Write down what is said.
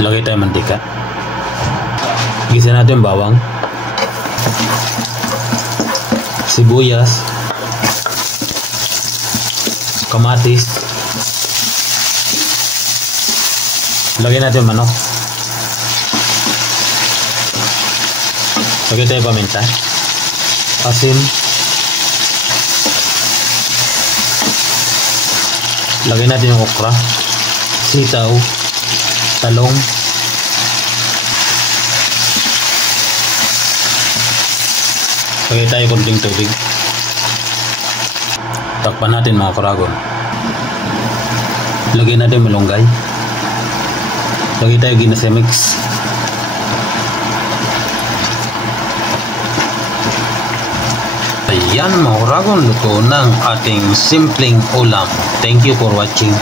Lagay tayo mantika. Gisa natin yung bawang, sibuyas, kamatis. Lagay natin yung manok. Lagay tayo paminta, asin. Lagay natin yung okra, sitaw, talong. Lagay tayo konting tubig. Takpan natin mga karagon. Lagay natin malunggay. Lagay tayo ginasemix. Ayan mga karagon, luto ng ating simpleng ulam. Thank you for watching.